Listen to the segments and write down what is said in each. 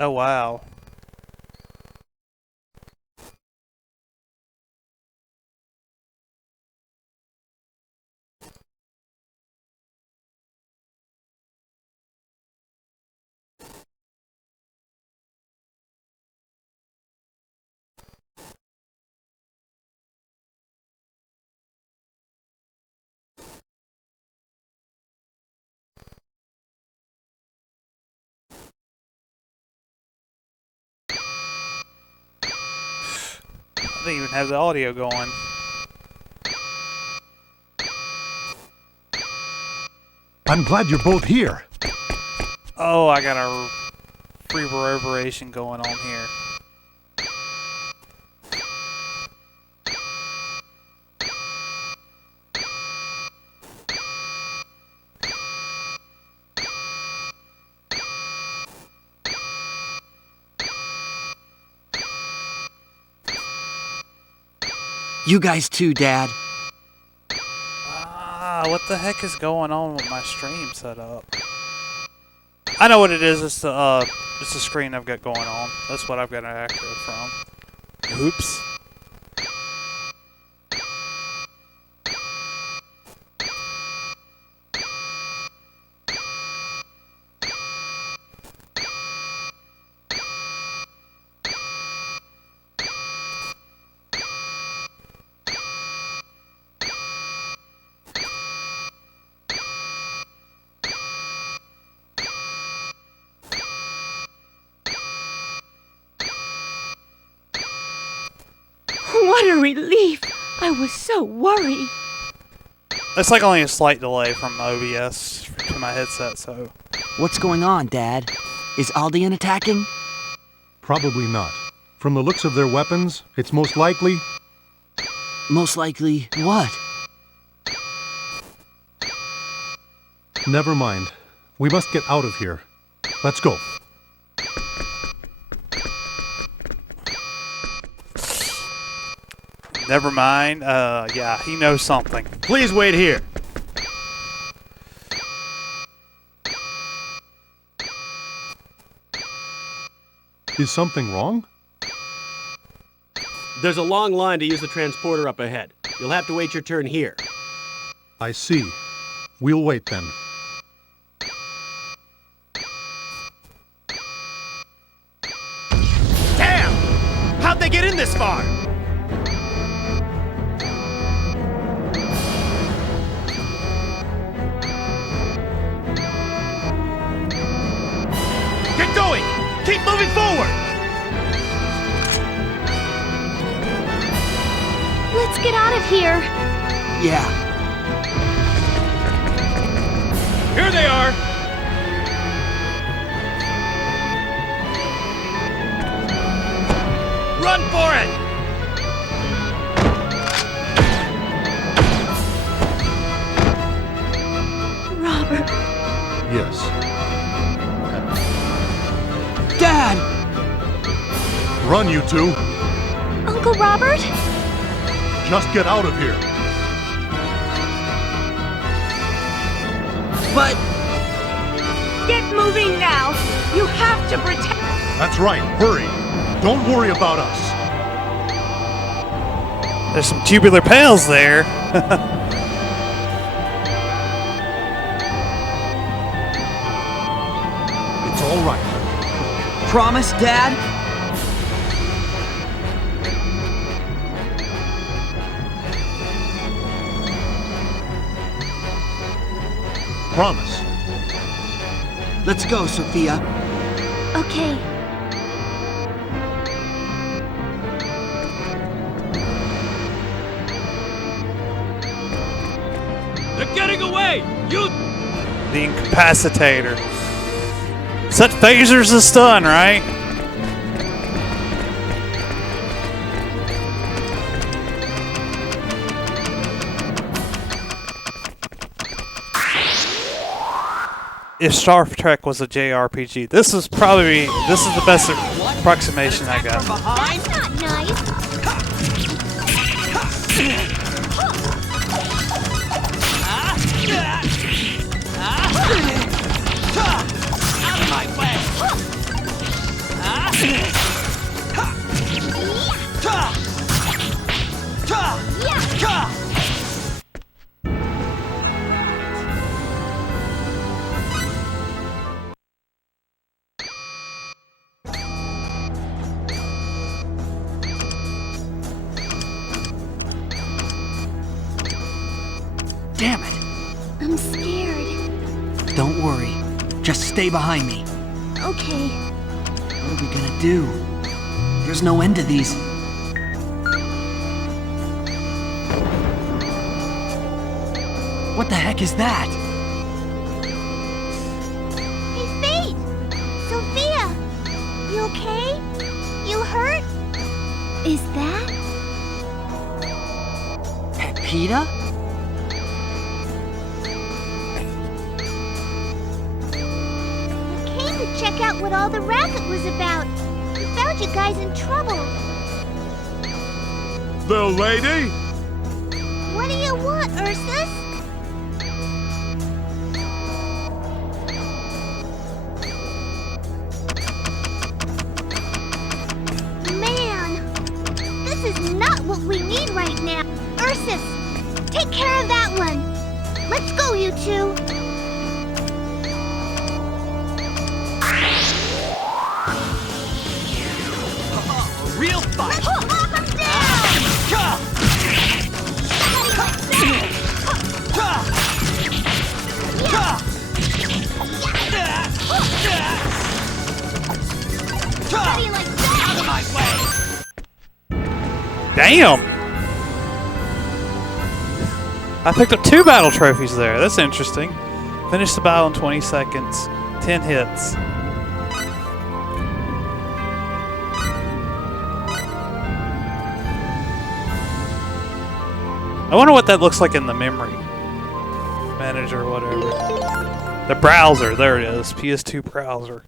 Oh wow. I didn't even have the audio going. I'm glad you're both here. Oh, I got a reverberation going on here. You guys too, Dad. What the heck is going on with my stream setup? I know what it is. It's the screen I've got going on. That's what I've got an actor from. Oops. What a relief! I was so worried. It's like only a slight delay from OBS to my headset, so... What's going on, Dad? Is Aldean attacking? Probably not. From the looks of their weapons, it's most likely... Most likely what? Never mind. We must get out of here. Let's go. Never mind. Yeah, he knows something. Please wait here. Is something wrong? There's a long line to use the transporter up ahead. You'll have to wait your turn here. I see. We'll wait then. Damn! How'd they get in this far? Get going! Keep moving forward! Let's get out of here. Yeah. Here they are! Run for it! Robert. Yes. Dad! Run, you two! Uncle Robert? Just get out of here! But... Get moving now. You have to protect... That's right, hurry! Don't worry about us! There's some tubular pails there. It's all right. Promise, Dad? Promise. Let's go, Sophia. Okay. They're getting away! You... The Incapacitator. Set phasers to stun, right? If Star Trek was a JRPG, this is the best approximation I got. That's not nice. Out of my way! Damn it! I'm scared. Don't worry. Just stay behind me. Okay. What are we gonna do? There's no end to these. What the heck is that? Hey, Fayt! Sophia! You okay? You hurt? Is that... Peppita? I came to check out what all the racket was about. We found you guys in trouble. The lady? What do you want, Ursus? This is not what we need right now. Ursus, take care of that one. Let's go, you two. Real fight! Knock him How do you like that? Out of my way! Damn! I picked up 2 battle trophies there. That's interesting. Finish the battle in 20 seconds. 10 hits. I wonder what that looks like in the memory manager or whatever. The browser. There it is. PS2 browser.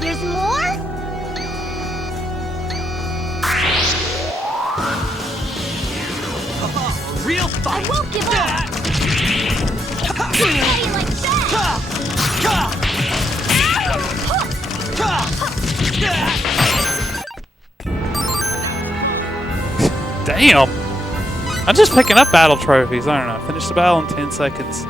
There's more? Real fight! I won't give up! How do you like Damn! I'm just picking up battle trophies. I don't know. Finish the battle in 10 seconds.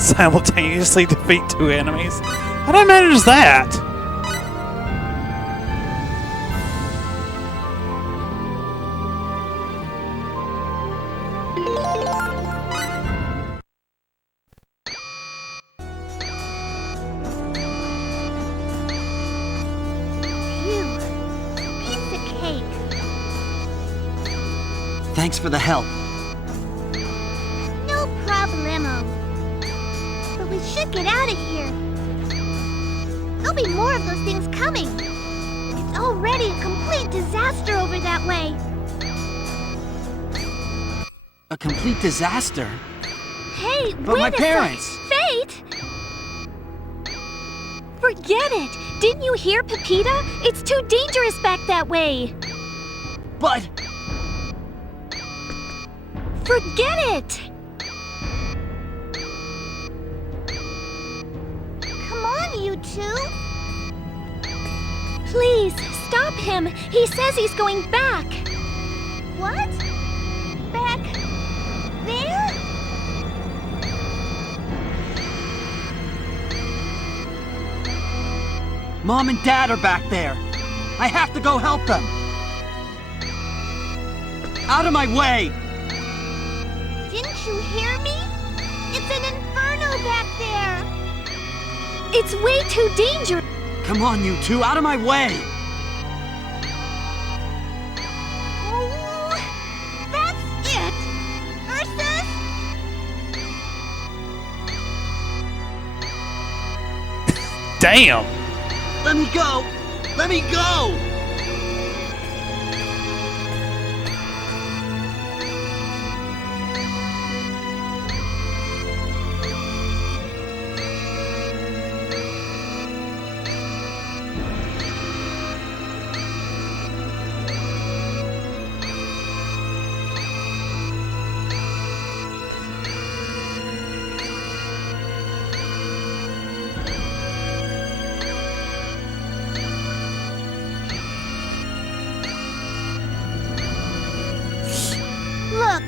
Simultaneously defeat 2 enemies. How did I manage that? Phew. Piece of cake. Thanks for the help. No problemo. But we should get out of here. There'll be more of those things coming. It's already a complete disaster over that way. A complete disaster. Hey, But wait my a parents! sec. Fayt! Forget it! Didn't you hear Peppita? It's too dangerous back that way! But... Forget it! Come on, you two! Please, stop him! He says he's going back! What? Back... there? Mom and Dad are back there. I have to go help them. Out of my way! Didn't you hear me? It's an inferno back there! It's way too dangerous! Come on, you two, out of my way! Oh, that's it! Ursus? Damn! Let me go! Let me go! Look,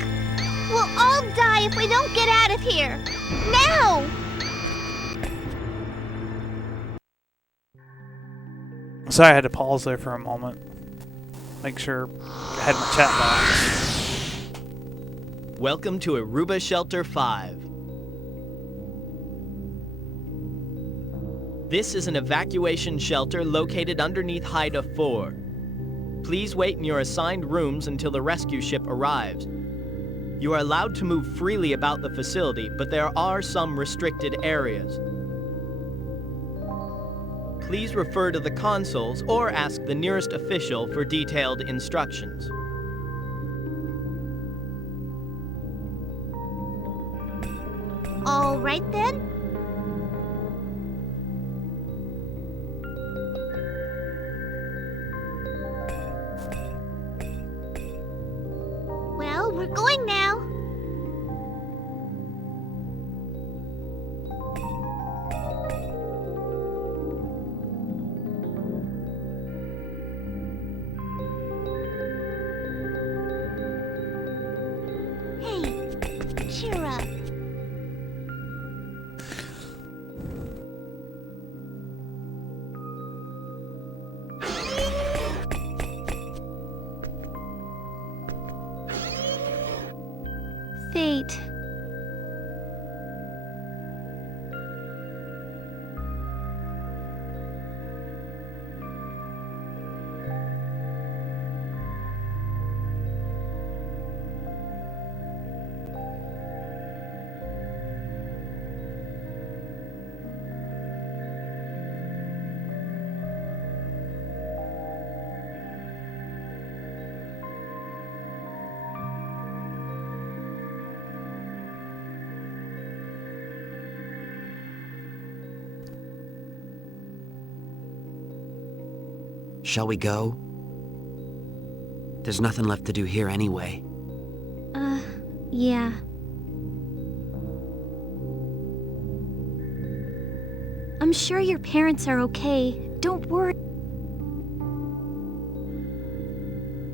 we'll all die if we don't get out of here. Now! Sorry, I had to pause there for a moment. Make sure I had my chat box. Welcome to Aruba Shelter 5. This is an evacuation shelter located underneath Haida 4. Please wait in your assigned rooms until the rescue ship arrives. You are allowed to move freely about the facility, but there are some restricted areas. Please refer to the consoles or ask the nearest official for detailed instructions. All right then. Well, we're going now. Hey, cheer up. Fayt. Shall we go? There's nothing left to do here anyway. Yeah. I'm sure your parents are okay. Don't worry.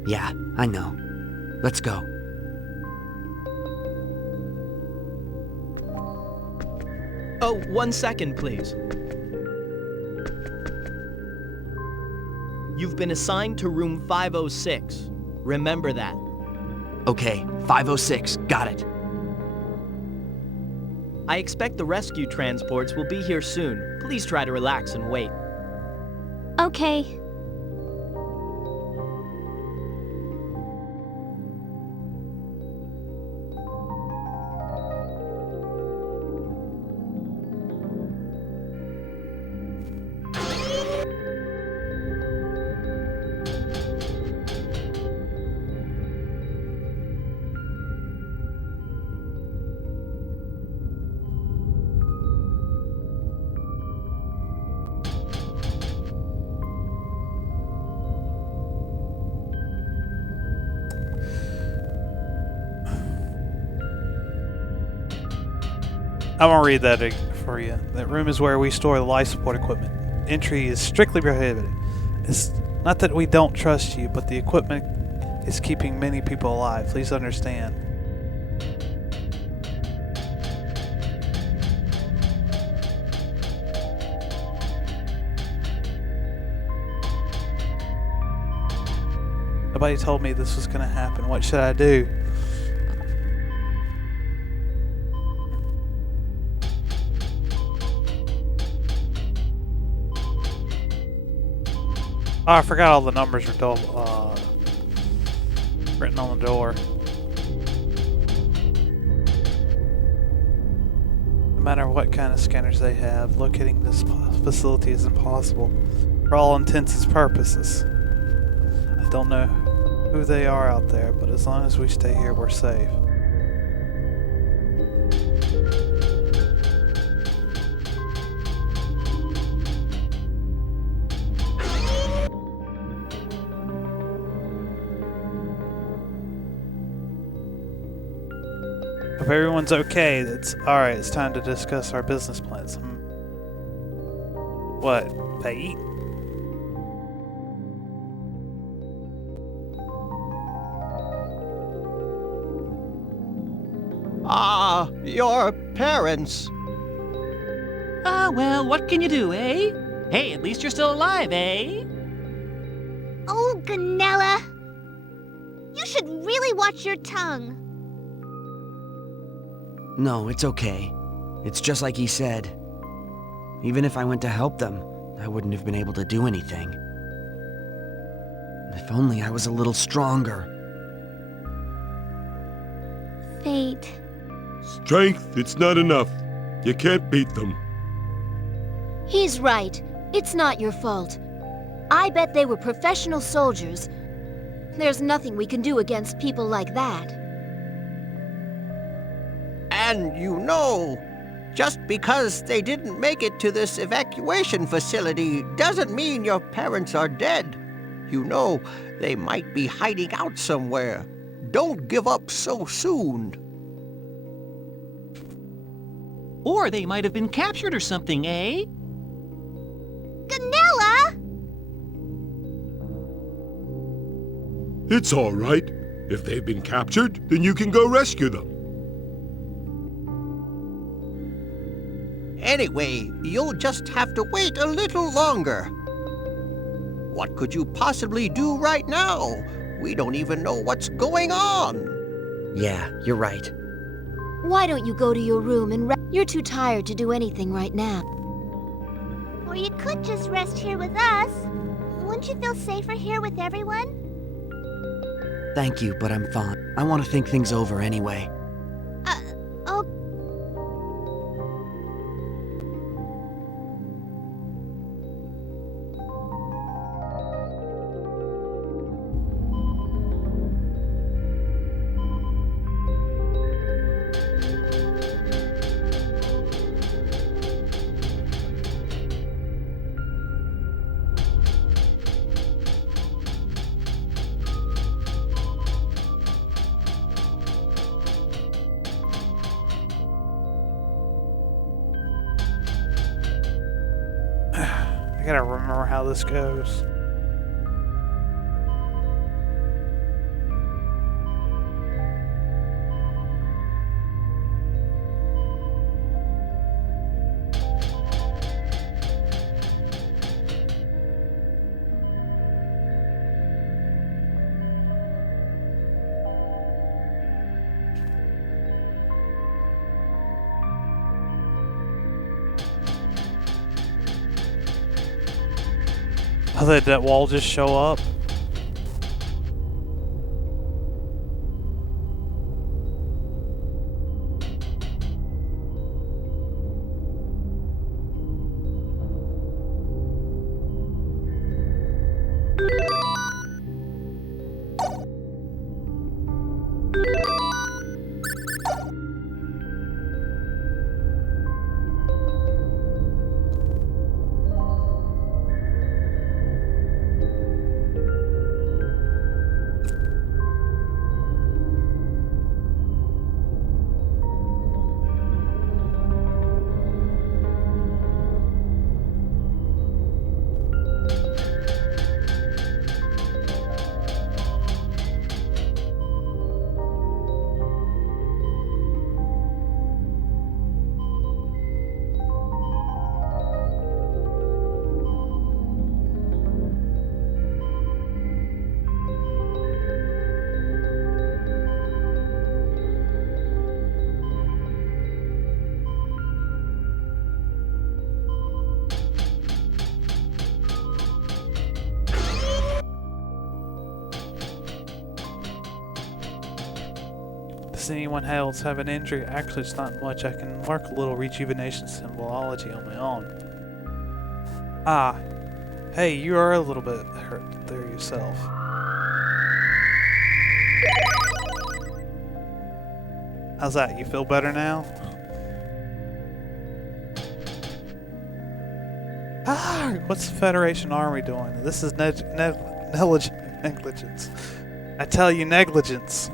Yeah, I know. Let's go. Oh, 1 second, please. You've been assigned to room 506. Remember that. Okay, 506. Got it. I expect the rescue transports will be here soon. Please try to relax and wait. Okay. I won't read that for you. That room is where we store the life support equipment. Entry is strictly prohibited. It's not that we don't trust you, but the equipment is keeping many people alive. Please understand. Nobody told me this was going to happen. What should I do? Oh, I forgot all the numbers are written on the door. No matter what kind of scanners they have, locating this facility is impossible for all intents and purposes. I don't know who they are out there, but as long as we stay here, we're safe. If everyone's okay, it's alright, it's time to discuss our business plans. What? Fayt? Ah, your parents. Ah, well, what can you do, eh? Hey, at least you're still alive, eh? Ganella! You should really watch your tongue. No, it's okay. It's just like he said. Even if I went to help them, I wouldn't have been able to do anything. If only I was a little stronger. Fayt. Strength, it's not enough. You can't beat them. He's right. It's not your fault. I bet they were professional soldiers. There's nothing we can do against people like that. And you know, just because they didn't make it to this evacuation facility doesn't mean your parents are dead. You know, they might be hiding out somewhere. Don't give up so soon. Or they might have been captured or something, eh? Ganella! It's all right. If they've been captured, then you can go rescue them. Anyway, you'll just have to wait a little longer. What could you possibly do right now? We don't even know what's going on. Yeah, you're right. Why don't you go to your room and rest? You're too tired to do anything right now. Or you could just rest here with us. Wouldn't you feel safer here with everyone? Thank you, but I'm fine. I want to think things over anyway. Oh. I gotta remember how this goes. Oh, did that wall just show up? Does anyone else have an injury? Actually, it's not much. I can mark a little rejuvenation symbology on my own. Ah. Hey, you are a little bit hurt there yourself. How's that? You feel better now? Ah! What's the Federation Army doing? This is negligence. I tell you, negligence.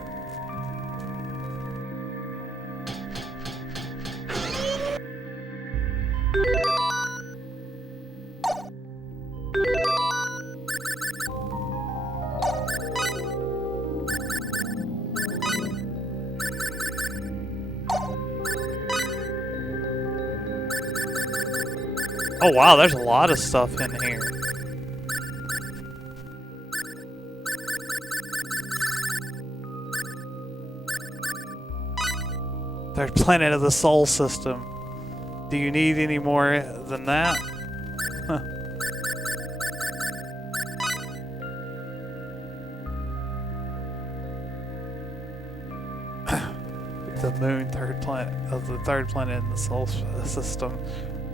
Oh wow, there's a lot of stuff in here. Third planet of the Sol system. Do you need any more than that? Huh. The moon, third planet of the third planet in the Sol system,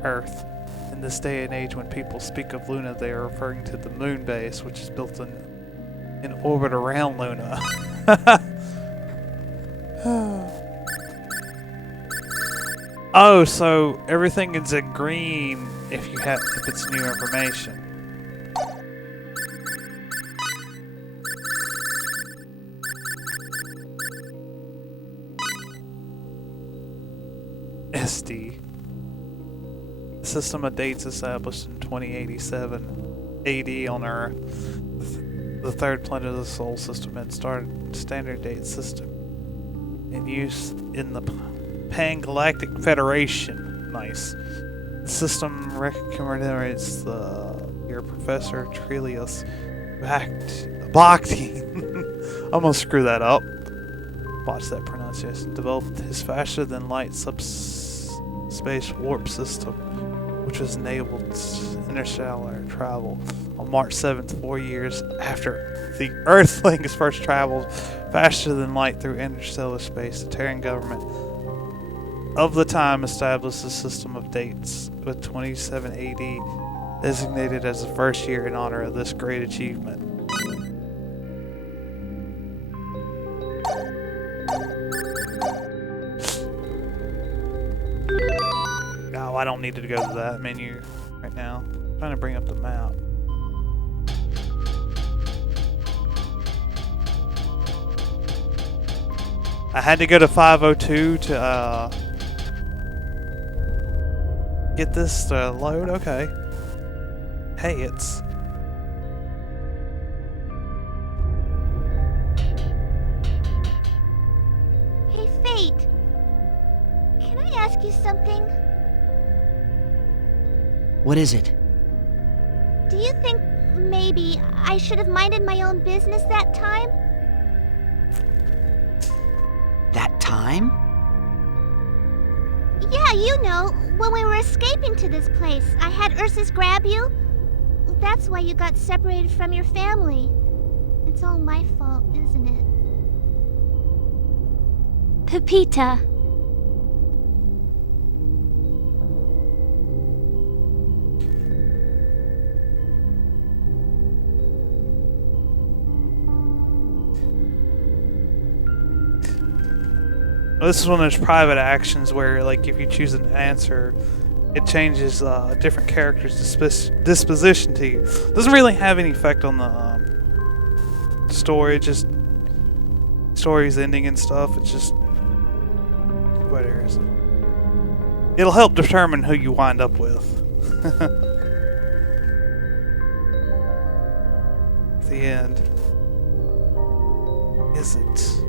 Earth. In this day and age, when people speak of Luna, they are referring to the moon base, which is built in orbit around Luna. Oh, so everything is in green if it's new information. SD. The system of dates established in 2087 AD on Earth. The third planet of the Sol system and standard date system in use in the Pan-Galactic Federation. Nice. The system commemorates your Professor Trelius Bhakti. Almost screw that up. Watch that pronunciation. Developed his faster than light subspace warp system, which was enabled interstellar travel on March 7th, 4 years after the Earthlings first traveled faster than light through interstellar space. The Terran government of the time established a system of dates with 27 AD designated as the first year in honor of this great achievement. No, I don't need to go to that menu right now. I'm trying to bring up the map. I had to go to 502 to get this to load. Okay. Hey, it's Hey, Fayt. Can I ask you something? What is it? Do you think maybe I should have minded my own business that time? That time? Yeah, you know, when we were escaping to this place, I had Ursus grab you. That's why you got separated from your family. It's all my fault, isn't it? Peppita. This is one of those private actions where, like, if you choose an answer, it changes a different character's disposition to you. Doesn't really have any effect on the story. Just story's ending and stuff. It's just what is it? It'll help determine who you wind up with. At the end, is it?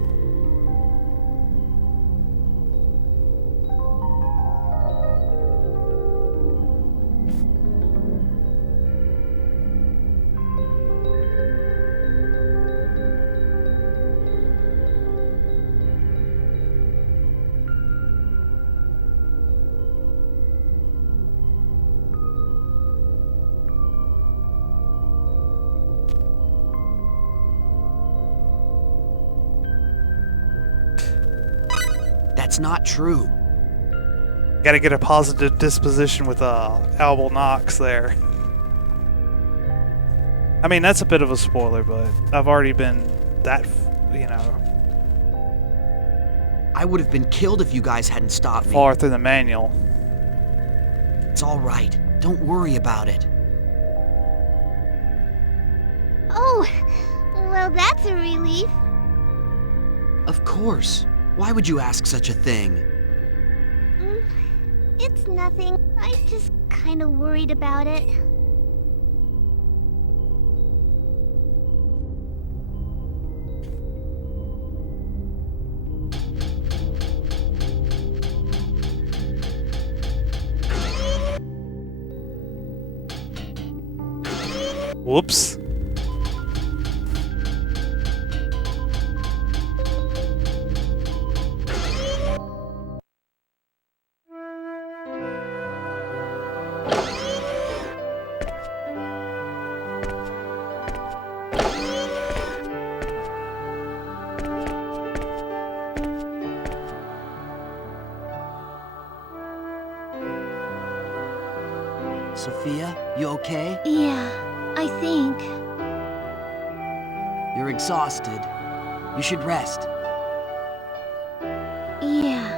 That's not true. Gotta get a positive disposition with Albal Knox there. I mean, that's a bit of a spoiler, but I've already been that, you know, I would have been killed if you guys hadn't stopped me. far through the manual. It's all right. Don't worry about it. Oh, well, that's a relief. Of course. Why would you ask such a thing? It's nothing. I just kind of worried about it. Whoops. Sophia, you okay? Yeah, I think. You're exhausted. You should rest. Yeah.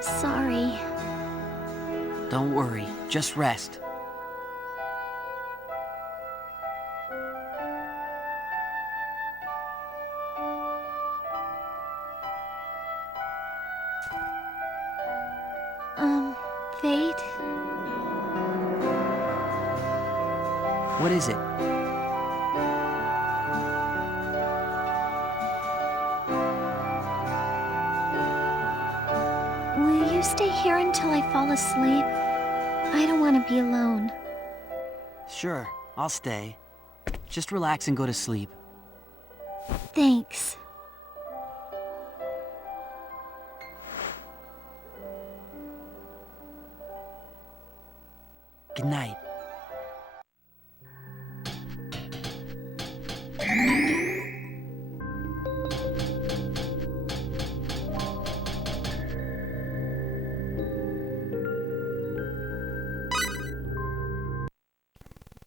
Sorry. Don't worry, just rest. Fayt? What is it? Will you stay here until I fall asleep? I don't want to be alone. Sure, I'll stay. Just relax and go to sleep. Thanks. Good night.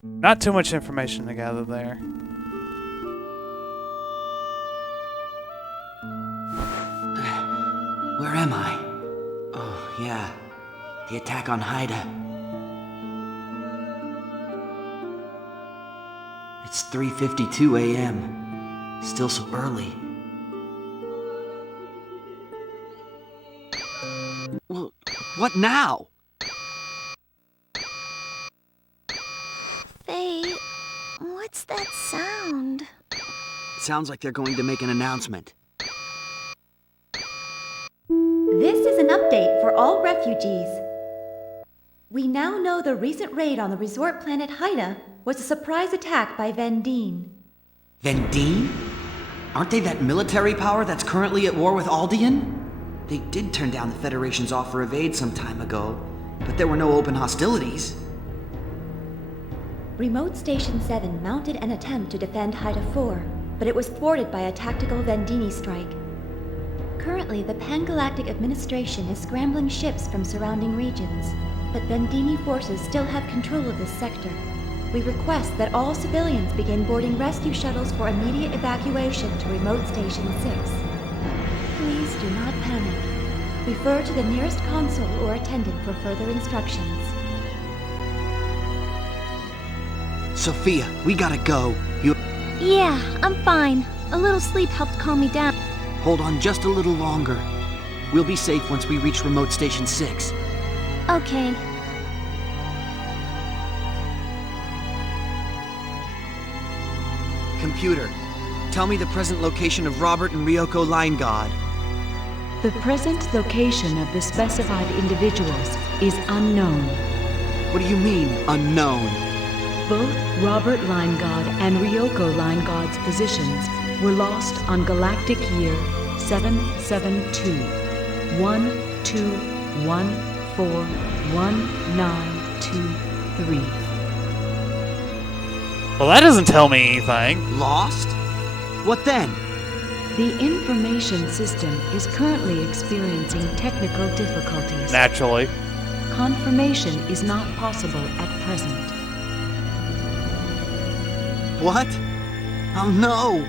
Not too much information to gather there. Where am I? Oh, yeah. The attack on Haida. It's 3:52 a.m. Still so early. Well, what now? Fayt, what's that sound? Sounds like they're going to make an announcement. This is an update for all refugees. We now know the recent raid on the resort planet Haida was a surprise attack by Vendeeni. Vendeeni? Aren't they that military power that's currently at war with Aldean? They did turn down the Federation's offer of aid some time ago, but there were no open hostilities. Remote Station 7 mounted an attempt to defend Haida 4, but it was thwarted by a tactical Vendeeni strike. Currently, the Pan-Galactic Administration is scrambling ships from surrounding regions, but Vendeeni forces still have control of this sector. We request that all civilians begin boarding rescue shuttles for immediate evacuation to Remote Station 6. Please do not panic. Refer to the nearest consul or attendant for further instructions. Sophia, we gotta go. You... Yeah, I'm fine. A little sleep helped calm me down. Hold on just a little longer. We'll be safe once we reach Remote Station 6. Okay. Computer, tell me the present location of Robert and Ryoko Line God. The present location of the specified individuals is unknown. What do you mean, unknown? Both Robert Linegaud and Ryoko Linegaud's positions were lost on galactic year 772 12141923. Well, that doesn't tell me anything. Lost? What then? The information system is currently experiencing technical difficulties. Naturally. Confirmation is not possible at present. What? Oh no!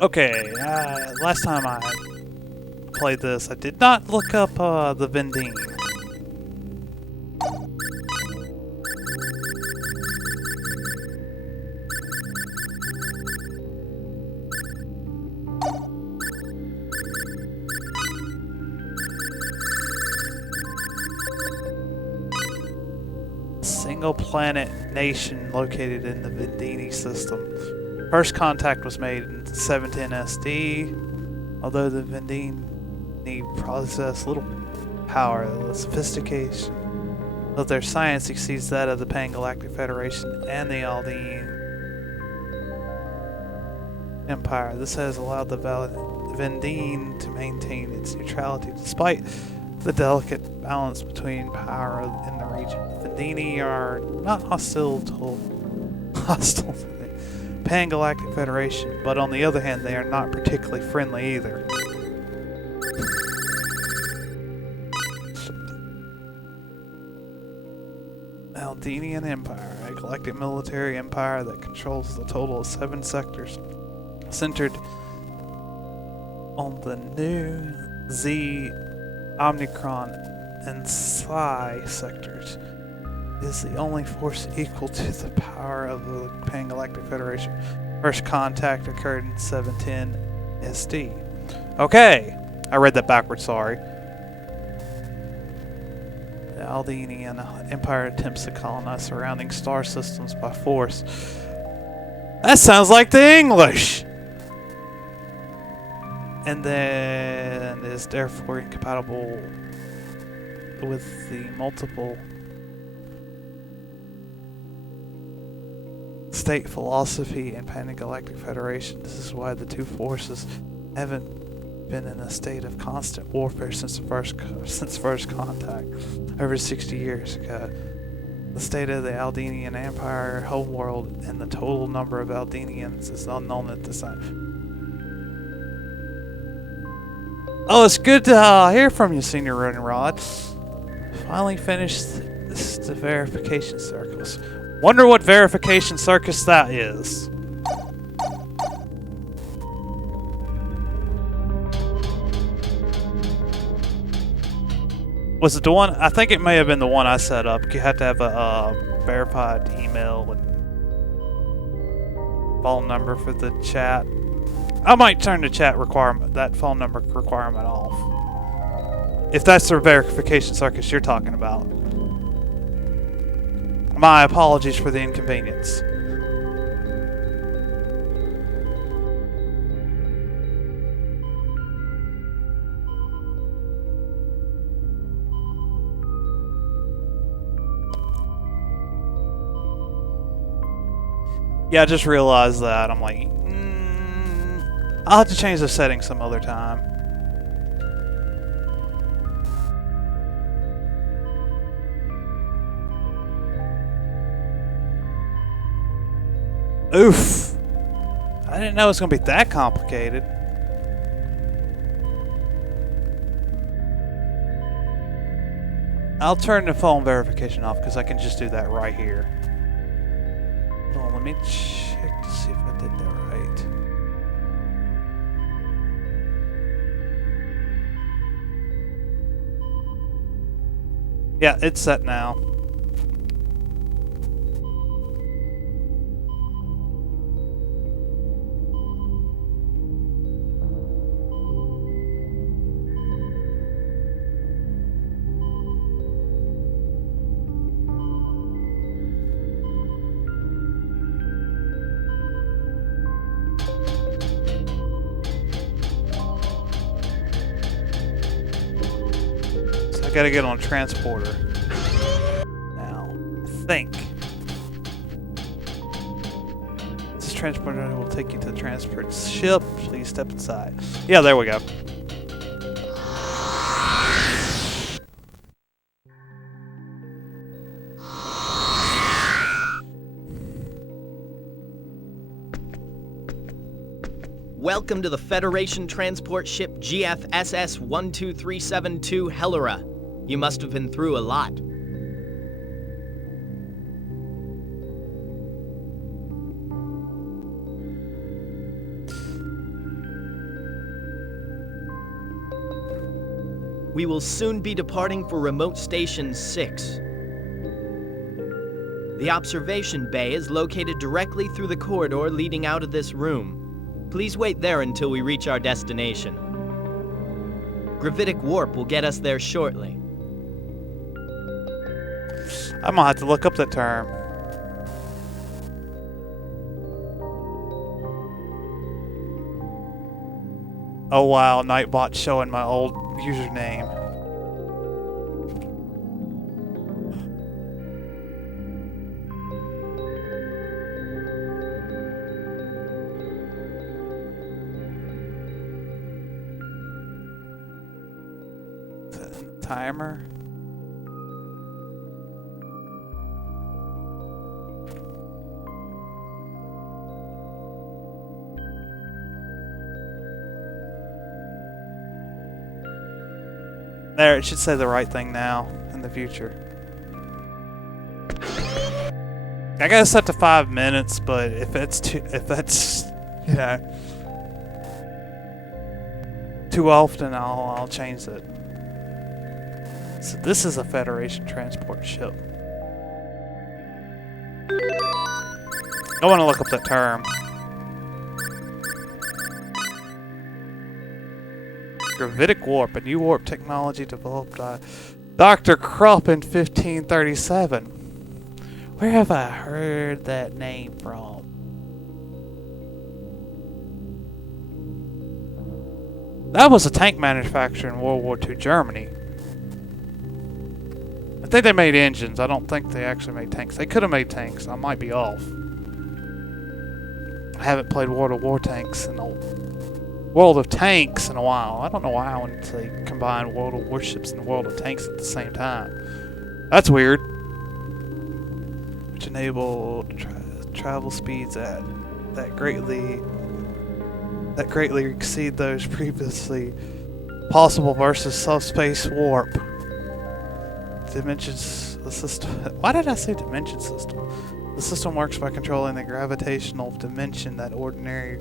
Okay, last time I played this, I did not look up the Vendeeni. single planet nation located in the Vendeeni system. First contact was made in 710 SD, although the Vendeeni possess little power. The sophistication of their science exceeds that of the Pan-Galactic Federation and the Aldean Empire. This has allowed the Vendeeni to maintain its neutrality despite the delicate balance between power in the region. Vendeeni are not hostile to the Pan-Galactic Federation, but on the other hand, they are not particularly friendly either. Aldean Empire, a galactic military empire that controls the total of 7 sectors, centered on the new Z, Omicron, and Psi sectors, is the only force equal to the power of the Pan-Galactic Federation. First contact occurred in 710 SD. Okay, I read that backwards, sorry. The Aldean Empire attempts to colonize surrounding star systems by force. That sounds like the English! And then is therefore incompatible with the multiple state philosophy and Pan-Galactic Federation. This is why the two forces haven't been in a state of constant warfare since first contact over 60 years ago. The state of the Aldean Empire homeworld and the total number of Aldeanians is unknown at this time. Oh, it's good to hear from you, Senior Running Rod. Finally finished the verification circus. Wonder what verification circus that is. Was it the one? I think it may have been the one I set up. You have to have a verified email and phone number for the chat. I might turn the chat requirement, that phone number requirement off. If that's the verification circus you're talking about. My apologies for the inconvenience. Yeah, I just realized that. I'm like, I'll have to change the settings some other time. Oof. I didn't know it was going to be that complicated. I'll turn the phone verification off because I can just do that right here. Hold on, let me check to see if I did that right. Yeah, it's set now. Gotta get on a transporter now. I think this transporter will take you to the transport ship. Please step inside. Yeah, there we go. Welcome to the Federation transport ship GFSS 12372 Helre. You must have been through a lot. We will soon be departing for Remote Station 6. The observation bay is located directly through the corridor leading out of this room. Please wait there until we reach our destination. Gravitic warp will get us there shortly. I'm gonna have to look up that term. Oh wow, Nightbot's showing my old username. Is that in the timer? There, it should say the right thing now in the future. I got it set to 5 minutes, but if that's you know too often, I'll change it. So this is a Federation transport ship. I want to look up that term. Gravitic warp, a new warp technology developed by Dr. Krupp in 1537. Where have I heard that name from? That was a tank manufacturer in World War II Germany. I think they made engines. I don't think they actually made tanks. They could have made tanks. I might be off. I haven't played World of Tanks in a while. I don't know why I wanted to combine World of Warships and World of Tanks at the same time. That's weird. Which enabled travel speeds that greatly exceed those previously possible versus subspace warp. Dimensions the system. Why did I say dimension system? The system works by controlling the gravitational dimension that ordinarily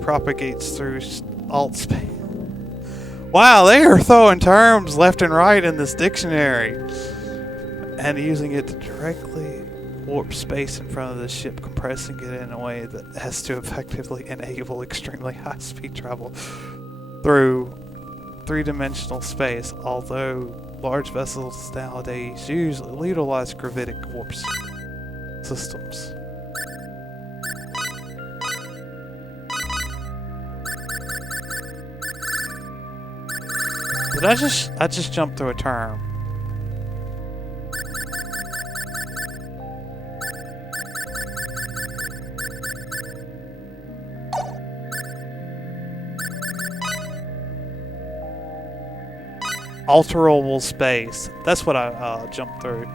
propagates through alt space. Wow, they are throwing terms left and right in this dictionary. And using it to directly warp space in front of the ship, compressing it in a way that has to effectively enable extremely high speed travel through three-dimensional space, although large vessels nowadays usually utilize gravitic warp systems. Did I just jumped through a term? Alterable space. That's what I jumped through.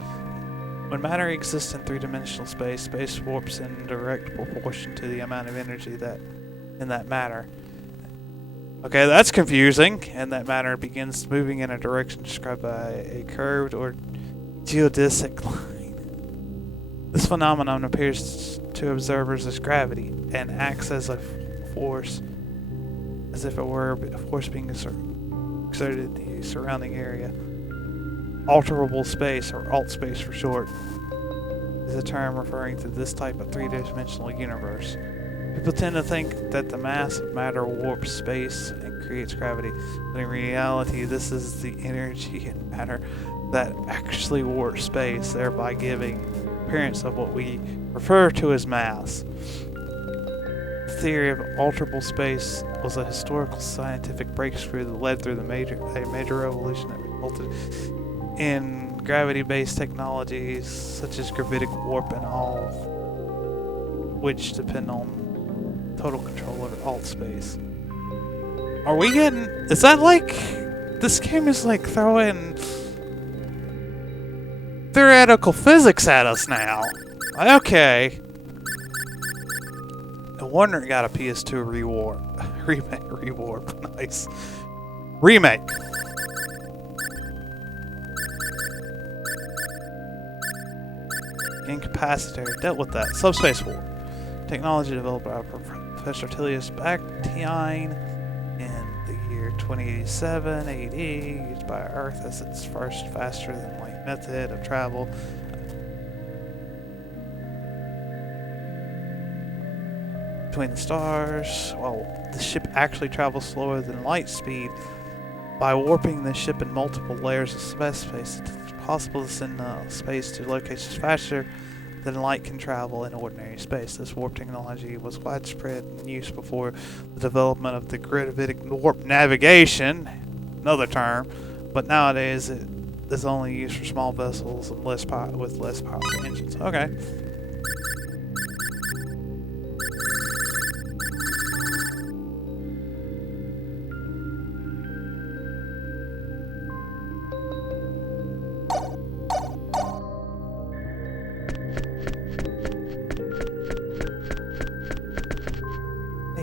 When matter exists in three-dimensional space, space warps in direct proportion to the amount of energy in that matter. Okay, that's confusing. And that matter begins moving in a direction described by a curved or geodesic line. This phenomenon appears to observers as gravity and acts as a force, as if it were a force being exerted in the surrounding area. Alterable space, or alt space for short, is a term referring to this type of three-dimensional universe. People tend to think that the mass of matter warps space and creates gravity, but in reality this is the energy in matter that actually warps space, thereby giving appearance of what we refer to as mass. The theory of alterable space was a historical scientific breakthrough that led through a major revolution that resulted in gravity-based technologies such as gravitic warp and all, which depend on total control over alt space. Are we getting... Is that like... This game is like throwing theoretical physics at us now. Okay. No wonder it got a PS2 rewarp. Nice. Remake. Incapacitator dealt with that. Subspace warp. Technology developed by Professor Tilius Bakhtian in the year 2087 AD, used by Earth as its first faster-than-light method of travel. Between the stars, while the ship actually travels slower than light speed, By warping the ship in multiple layers of space, it's possible to send space to locations faster than light can travel in ordinary space. This warp technology was widespread in use before the development of the Gravitic warp navigation, another term, but nowadays it is only used for small vessels and with less powerful engines. Okay.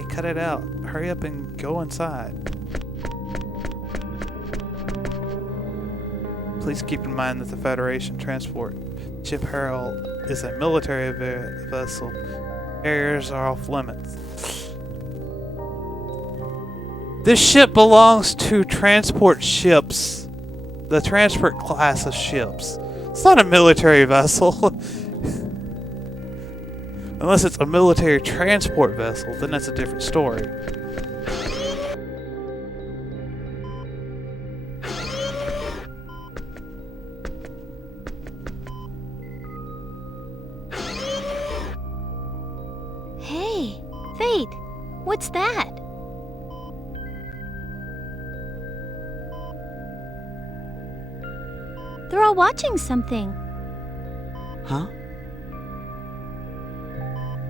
Cut it out. Hurry up and go inside. Please keep in mind that the Federation transport ship Herald is a military vessel. Carriers are off limits. This ship belongs to transport ships. The transport class of ships. It's not a military vessel. Unless it's a military transport vessel, then that's a different story. Hey, Fayt, what's that? They're all watching something. Huh?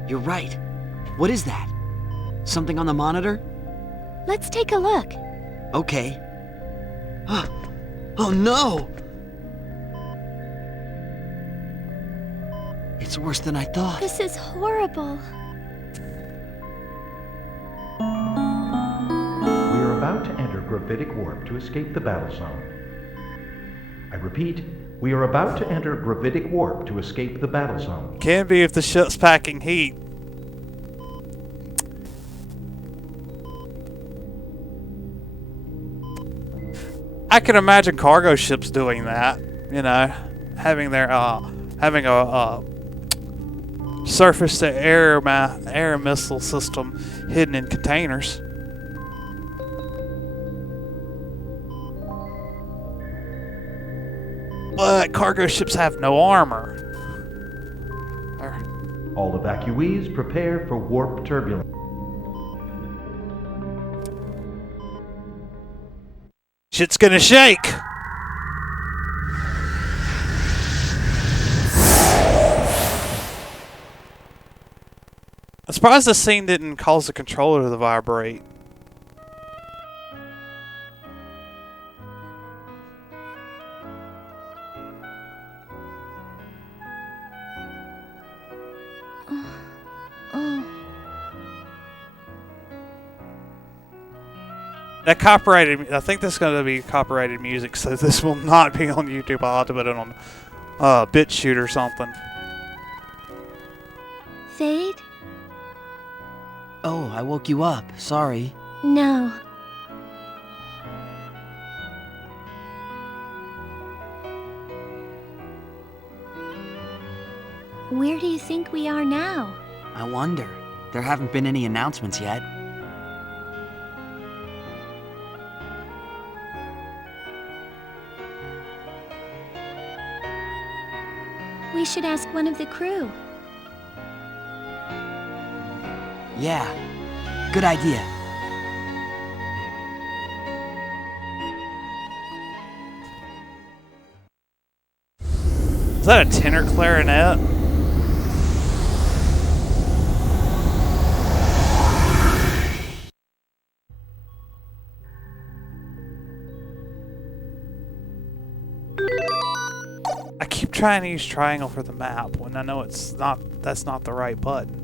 You're right. What is that? Something on the monitor? Let's take a look. Okay. Oh no! It's worse than I thought. This is horrible. We are about to enter Gravitic Warp to escape the battle zone. I repeat, we are about to enter Gravitic Warp to escape the battle zone. Can be if the ship's packing heat. I can imagine cargo ships doing that. You know, having their having a surface-to-air missile system hidden in containers. But cargo ships have no armor. All evacuees prepare for warp turbulence. Shit's gonna shake! I'm surprised the scene didn't cause the controller to vibrate. That copyrighted, I think this is going to be copyrighted music, so this will not be on YouTube. I'll have to put it on Bitchute or something. Fayt? Oh, I woke you up. Sorry. No. Where do you think we are now? I wonder. There haven't been any announcements yet. We should ask one of the crew. Yeah, good idea. Is that a tenor clarinet? I keep trying to use triangle for the map when I know that's not the right button.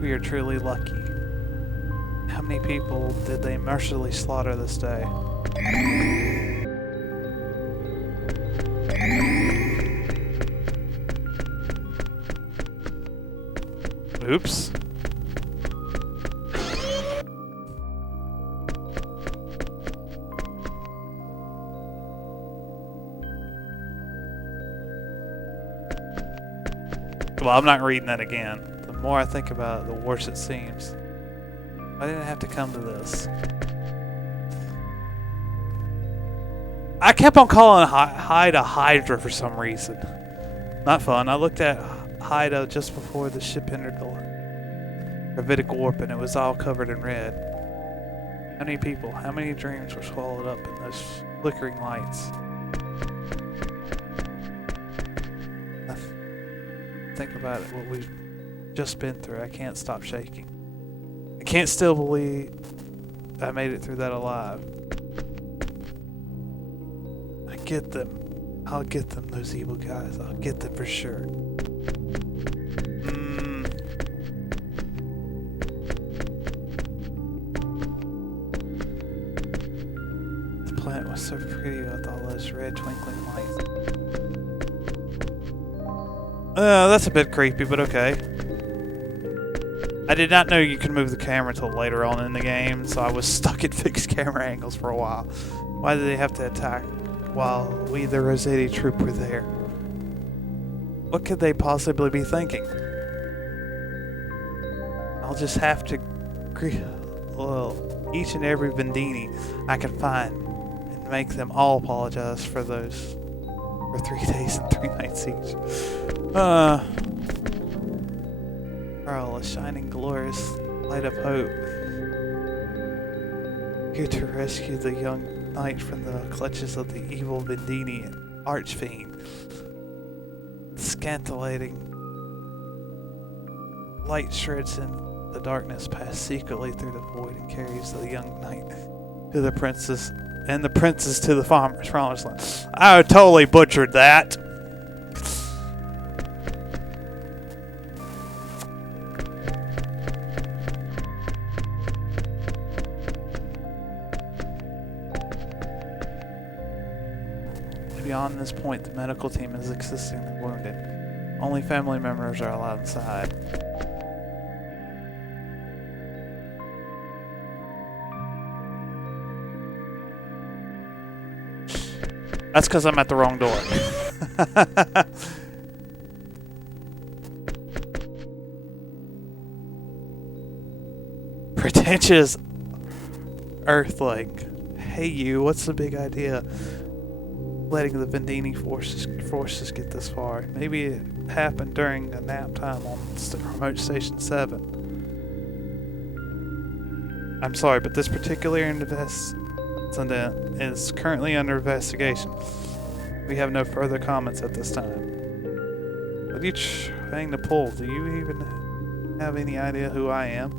We are truly lucky. How many people did they mercilessly slaughter this day? Oops. unthinkable. I'm not reading that again. The more I think about it, the worse it seems. I didn't have to come to this. I kept on calling Haida Hydra for some reason. Not fun. I looked at Haida just before the ship entered the Gravitic warp, and it was all covered in red. How many people, how many dreams were swallowed up in those flickering lights? Think about it, what we've just been through. I can't stop shaking. I can't still believe I made it through that alive. I get them. I'll get them, those evil guys. I'll get them for sure. The planet was so pretty with all those red twinkling lights. That's a bit creepy, but okay. I did not know you could move the camera until later on in the game, so I was stuck at fixed camera angles for a while. Why did they have to attack while we, the Rossetti troop, were there? What could they possibly be thinking? I'll just have to each and every Vendeeni I can find and make them all apologize for those for 3 days and 3 nights each. Pearl, a shining, glorious light of hope. Here to rescue the young knight from the clutches of the evil Vendeeni archfiend. Scintillating light shreds in the darkness, pass secretly through the void and carries the young knight to the princess, and the princess to the promised land. I totally butchered that. Beyond this point, the medical team is assisting the wounded. Only family members are allowed inside. That's because I'm at the wrong door. Pretentious Earthling. Hey you, what's the big idea? Letting the Vendeeni forces get this far. Maybe it happened during a nap time on remote station 7. I'm sorry, but this particular incident is currently under investigation. We have no further comments at this time. What are you trying to pull? Do you even have any idea who I am?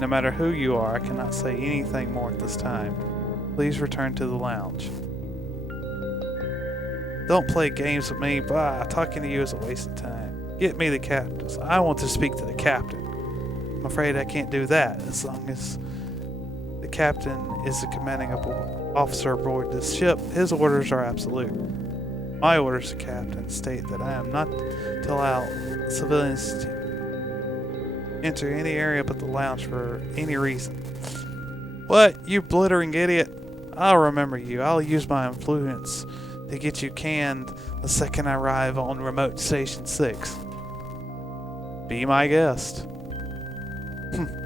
No matter who you are, I cannot say anything more at this time. Please return to the lounge. Don't play games with me. Bah, talking to you is a waste of time. Get me the captain. I want to speak to the captain. I'm afraid I can't do that as long as the captain is the commanding officer aboard this ship. His orders are absolute. My orders to captain state that I am not to allow civilians to enter any area but the lounge for any reason. What? You blittering idiot. I'll remember you. I'll use my influence to get you canned the second I arrive on remote station 6. Be my guest.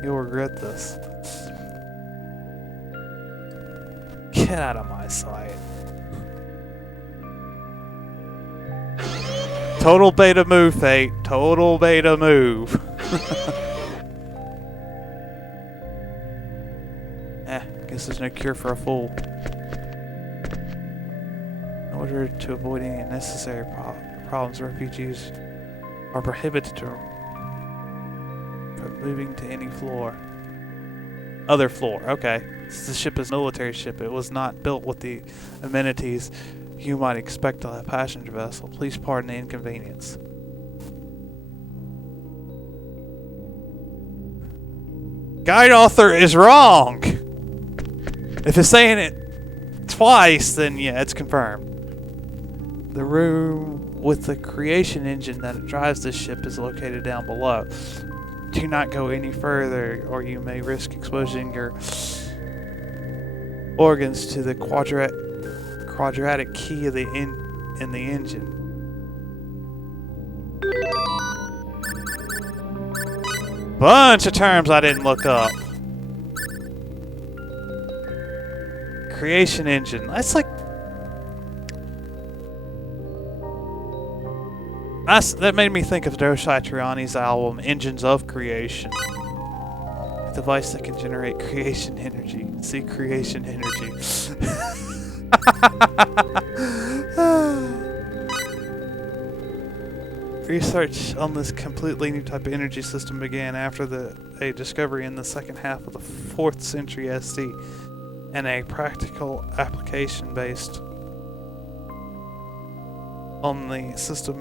You'll regret this. Get out of my sight. Total beta move, Fayt. Total beta move. Guess there's no cure for a fool. In order to avoid any unnecessary problems, refugees are prohibited from moving to any floor. Other floor, okay. The ship is a military ship. It was not built with the amenities you might expect on a passenger vessel. Please pardon the inconvenience. Guide author is wrong! If it's saying it twice, then yeah, it's confirmed. The room with the creation engine that drives this ship is located down below. Do not go any further, or you may risk exposing your organs to the quadratic key of in the engine. Bunch of terms I didn't look up. Creation engine. That's like... that made me think of Doshai Triani's album, Engines of Creation. A device that can generate creation energy. See, creation energy. Research on this completely new type of energy system began after a discovery in the second half of the 4th century SC, and a practical application based on the system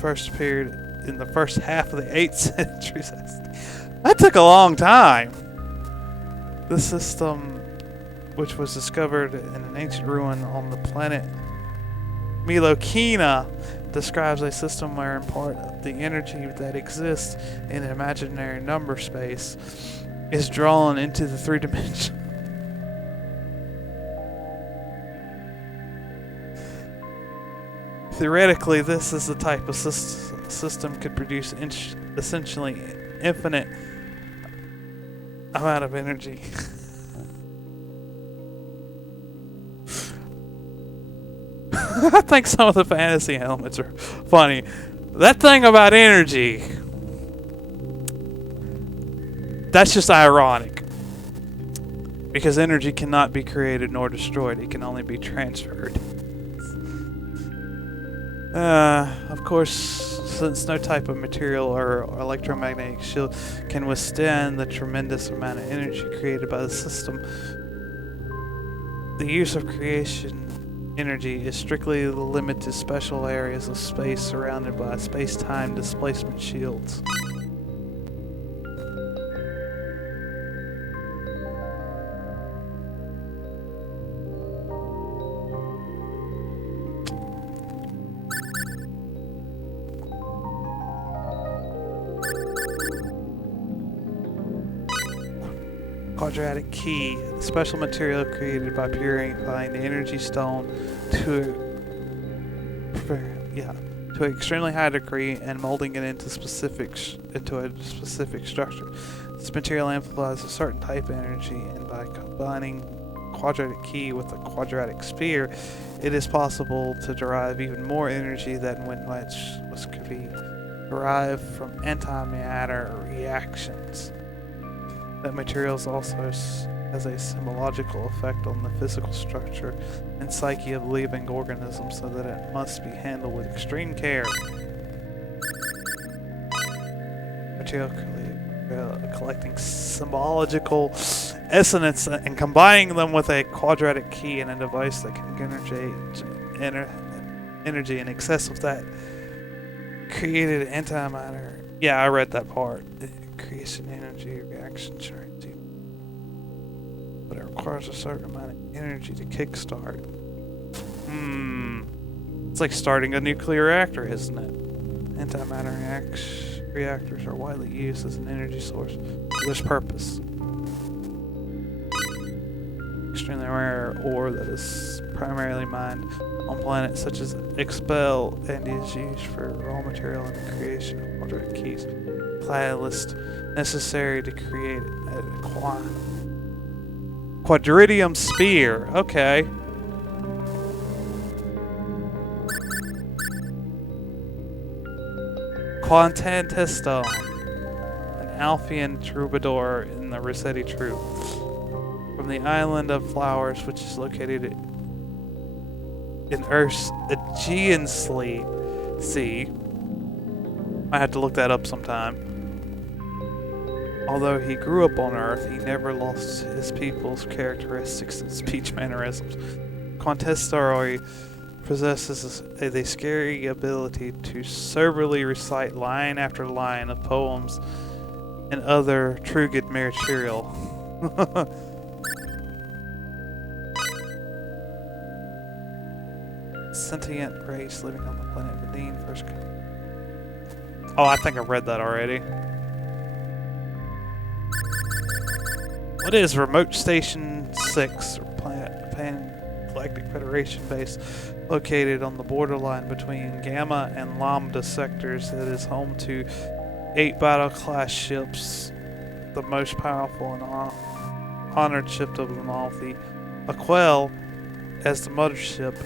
first appeared in the first half of the 8th century SC. That took a long time. The system, which was discovered in an ancient ruin on the planet Milokina, describes a system where in part the energy that exists in an imaginary number space is drawn into the 3 dimensions. Theoretically, this is the type of system could produce essentially infinite amount of energy. I think some of the fantasy elements are funny. That thing about energy, that's just ironic. Because energy cannot be created nor destroyed. It can only be transferred. Of course, since no type of material or electromagnetic shield can withstand the tremendous amount of energy created by the system, the use of creation energy is strictly limited to special areas of space surrounded by space-time displacement shields. Quadratic key, a special material created by purifying the energy stone to an extremely high degree and molding it into a specific structure. This material amplifies a certain type of energy, and by combining quadratic key with a quadratic sphere, it is possible to derive even more energy than when which could be derived from antimatter reactions. That materials also has a symbological effect on the physical structure and psyche of living organisms, so that it must be handled with extreme care. Material collecting symbological essence and combining them with a quadratic key in a device that can generate energy in excess of that created antimatter. Yeah, I read that part. Creation energy reaction charity, but it requires a certain amount of energy to kickstart. It's like starting a nuclear reactor, isn't it? Antimatter reactors are widely used as an energy source for this purpose. Extremely rare ore that is primarily mined on planets such as Expel and is used for raw material and the creation of quadratic keys. Catalyst necessary to create a quadridium sphere. Okay. Quantantesta, an Alphian troubadour in the Rossetti troupe, from the island of Flowers, which is located in Earth's Aegean Sea. I have to look that up sometime. Although he grew up on Earth, he never lost his people's characteristics and speech mannerisms. Contestari possesses a scary ability to soberly recite line after line of poems and other true good material. Sentient race living on the planet Vendeeni first. Oh, I think I've read that already. What is Remote Station 6, Pan-Galactic Federation base, located on the borderline between Gamma and Lambda sectors? It is home to 8 battle class ships, the most powerful and honored ship of them all. The Aquel as the mothership,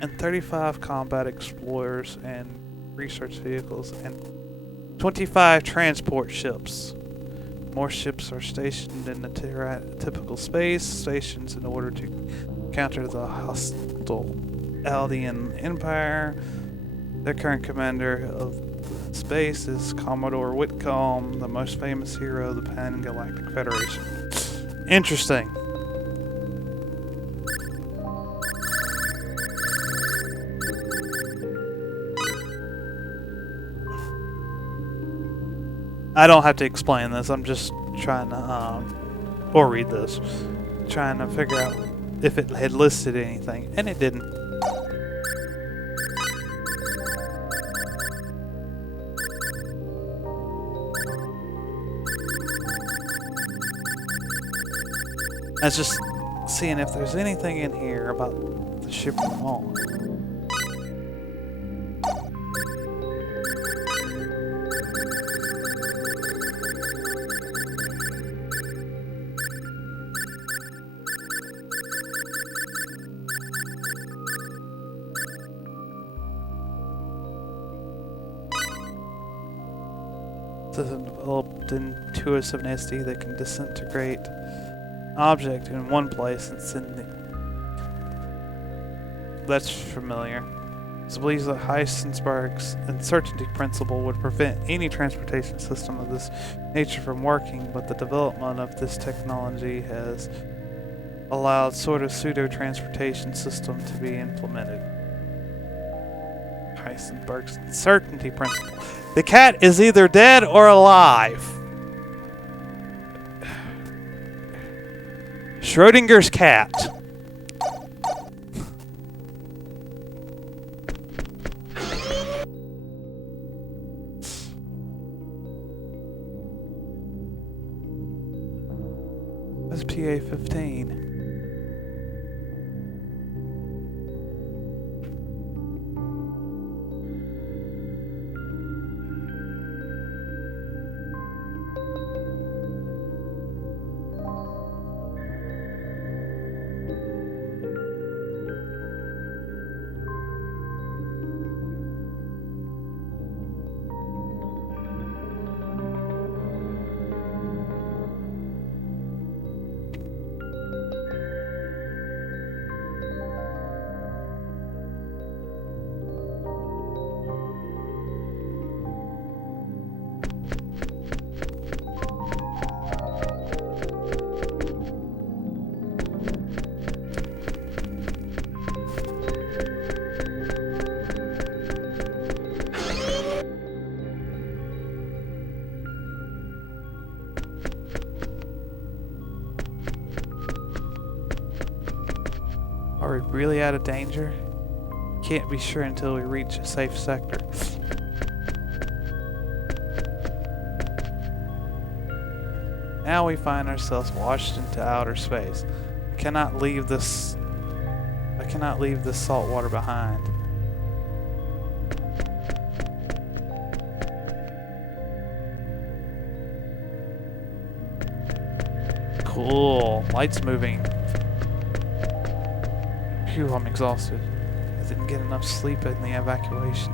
and 35 combat explorers and research vehicles, and 25 transport ships. More ships are stationed in the typical space stations in order to counter the hostile Aldean Empire. The current commander of space is Commodore Whitcomb, the most famous hero of the Pan-Galactic Federation. Interesting. I don't have to explain this. I'm just trying to, or read this, trying to figure out if it had listed anything, and it didn't. I was just seeing if there's anything in here about the ship we're on. Developed into a 7SD that can disintegrate object in one place and send it. That's familiar. It believes that Heisenberg's uncertainty principle would prevent any transportation system of this nature from working, but the development of this technology has allowed sort of pseudo-transportation system to be implemented. Heisenberg's uncertainty principle. The cat is either dead or alive. Schrodinger's cat. That's PA-15. Are we really out of danger? Can't be sure until we reach a safe sector. Now we find ourselves washed into outer space. I cannot leave this salt water behind. Cool. Lights moving. Phew, I'm exhausted. I didn't get enough sleep in the evacuation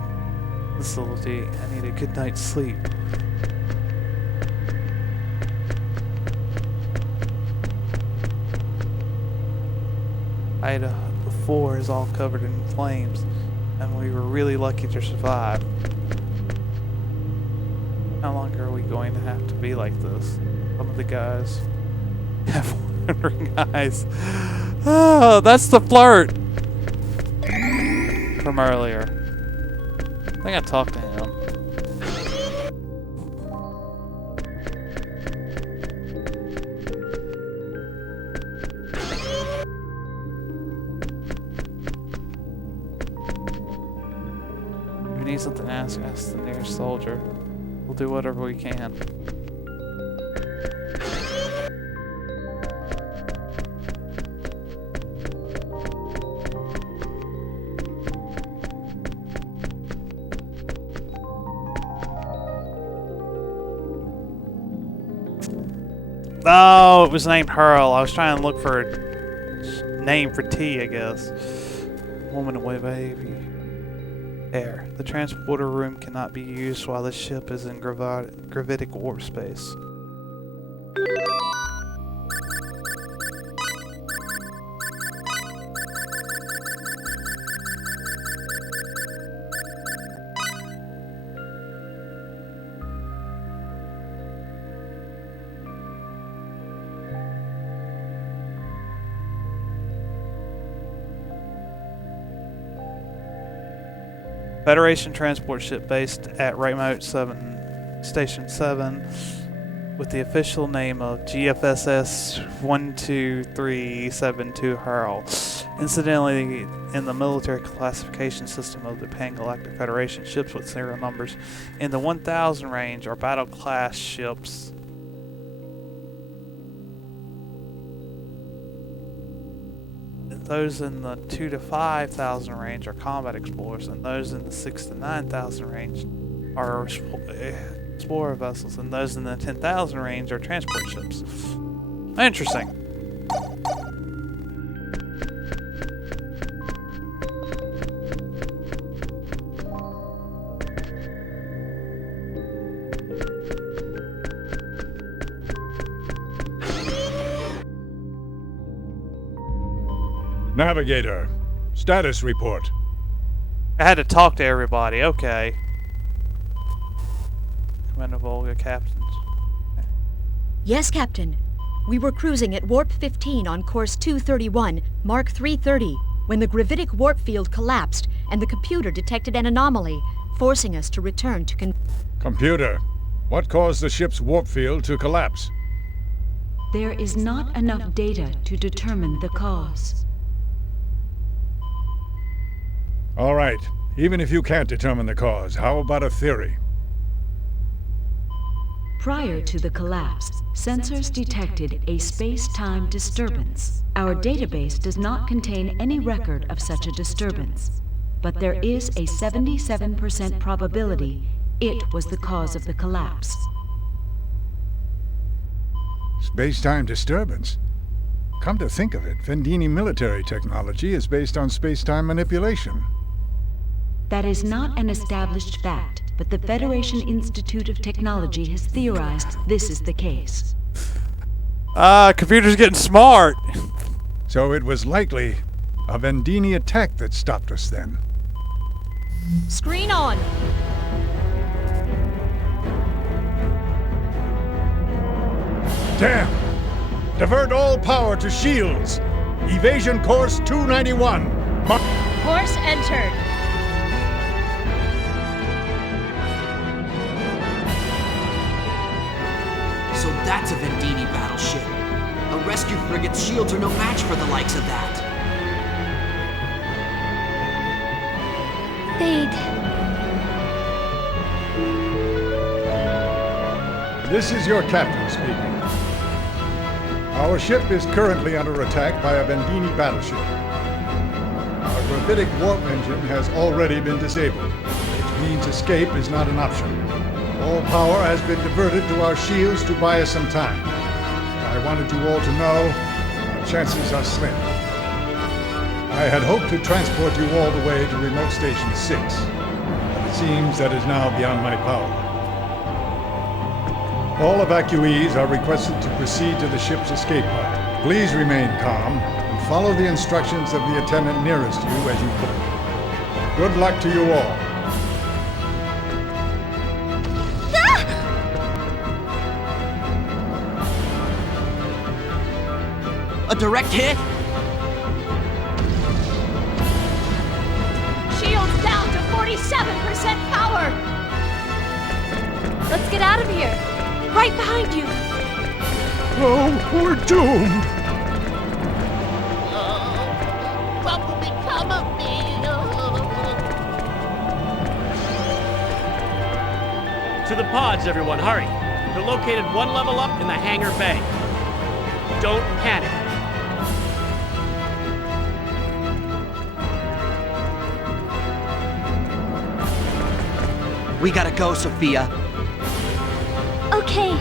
facility. I need a good night's sleep. Ida 4 is all covered in flames, and we were really lucky to survive. How long are we going to have to be like this? Some of the guys have wandering eyes. Oh, that's the flirt from earlier. I think I talked to him. If we need something, ask the nearest soldier. We'll do whatever we can. Oh, it was named Hurl. I was trying to look for a name for T, I guess. Woman away, baby. Air. The transporter room cannot be used while the ship is in gravitic warp space. Federation transport ship based at Remote 7, Station 7, with the official name of GFSS 12372 Hurl. Incidentally, in the military classification system of the Pan-Galactic Federation, ships with serial numbers in the 1000 range are battle class ships. Those in the 2 to 5,000 range are combat explorers, and those in the 6 to 9,000 range are explorer vessels, and those in the 10,000 range are transport ships. Interesting. Navigator, status report. I had to talk to everybody. Okay. Commander Volga, captains. Yes, Captain. We were cruising at Warp 15 on course 231, Mark 330, when the gravitic warp field collapsed and the computer detected an anomaly, forcing us to return to Computer, what caused the ship's warp field to collapse? There is not enough data to determine the cause. All right. Even if you can't determine the cause, how about a theory? Prior to the collapse, sensors detected a space-time disturbance. Our database does not contain any record of such a disturbance, but there is a 77% probability it was the cause of the collapse. Space-time disturbance? Come to think of it, Vendeeni military technology is based on space-time manipulation. That is not an established fact, but the Federation Institute of Technology has theorized this is the case. Computer's getting smart. So it was likely a Vendeeni attack that stopped us then. Screen on! Damn! Divert all power to shields! Evasion course 291! Course entered! So that's a Vendeeni battleship. A rescue frigate's shields are no match for the likes of that. Fayt. This is your captain speaking. Our ship is currently under attack by a Vendeeni battleship. Our gravitic warp engine has already been disabled, which means escape is not an option. All power has been diverted to our shields to buy us some time. I wanted you all to know our chances are slim. I had hoped to transport you all the way to Remote Station 6, but it seems that is now beyond my power. All evacuees are requested to proceed to the ship's escape pod. Please remain calm and follow the instructions of the attendant nearest you as you board. Good luck to you all. A direct hit? Shields down to 47% power! Let's get out of here! Right behind you! Oh, we're doomed! What will become of me? To the pods, everyone, hurry. They're located one level up in the hangar bay. Don't panic. We gotta go, Sophia. Okay.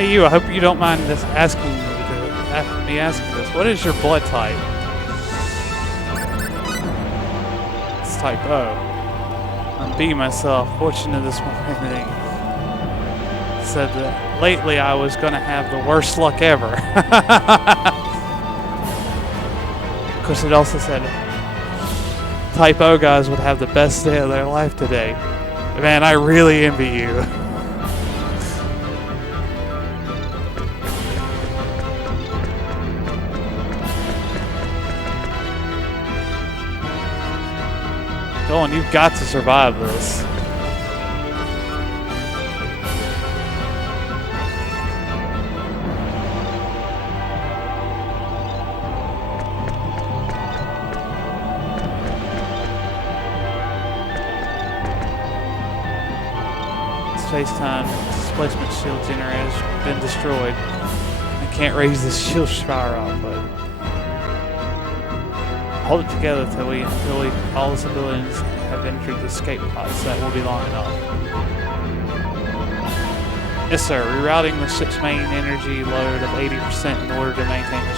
Hey, you. I hope you don't mind me asking this. What is your blood type? It's type O. I'm B myself. Fortunate this morning. Said that lately I was going to have the worst luck ever. Of course, it also said type O guys would have the best day of their life today. Man, I really envy you. Go on, you've got to survive this. Space-time displacement shield generator has been destroyed. I can't raise the shield power output. Hold it together until all the civilians have entered the escape pods. That will be long enough. Yes, sir. Rerouting the ship's main energy load of 80% in order to maintain the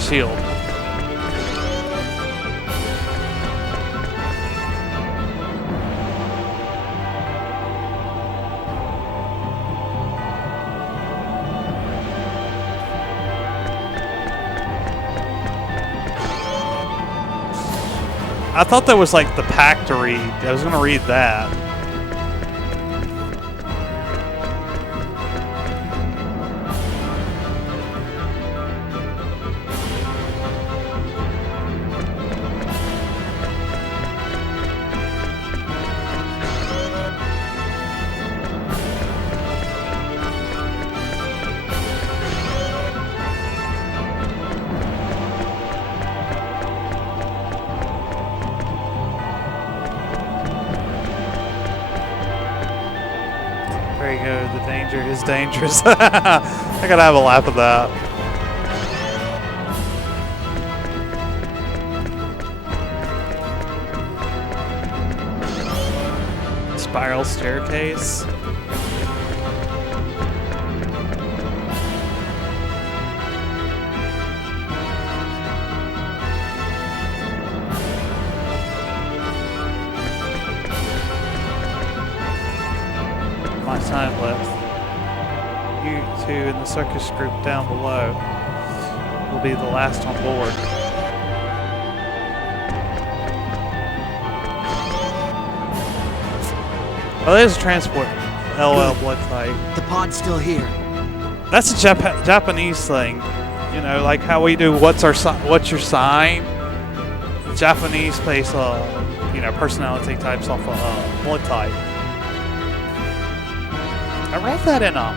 shield. I thought that was like the pack to read. I was going to read that. There you go, the danger is dangerous. I gotta have a laugh at that. Spiral staircase. Time left. You two in the circus group down below will be the last on board. Oh, there's a transport. LOL blood type. The pod's still here. That's a Japanese thing. You know, like how we do what's your sign? The Japanese place, personality types off of blood type. I read that in a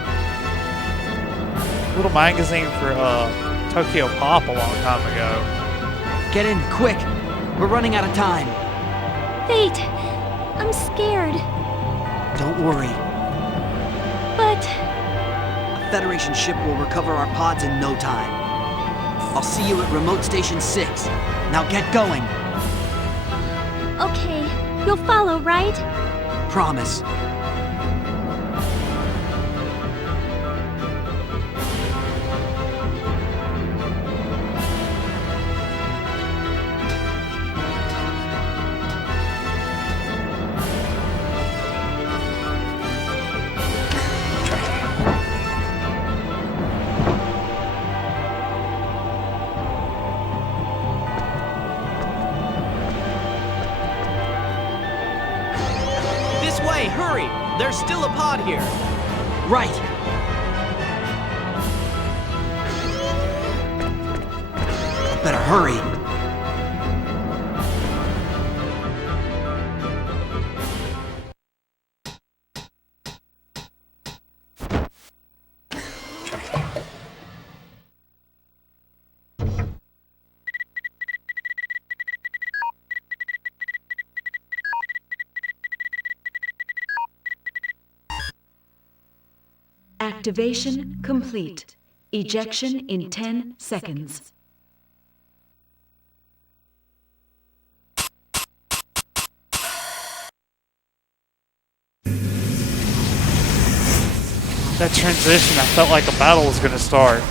little magazine for Tokyo Pop a long time ago. Get in, quick! We're running out of time. Fayt, I'm scared. Don't worry. But... a Federation ship will recover our pods in no time. I'll see you at Remote Station 6. Now get going. Okay, you'll follow, right? Promise. Hurry! There's still a pod here. Right. Better hurry. Activation complete. Ejection in 10 seconds. That transition, I felt like a battle was gonna start.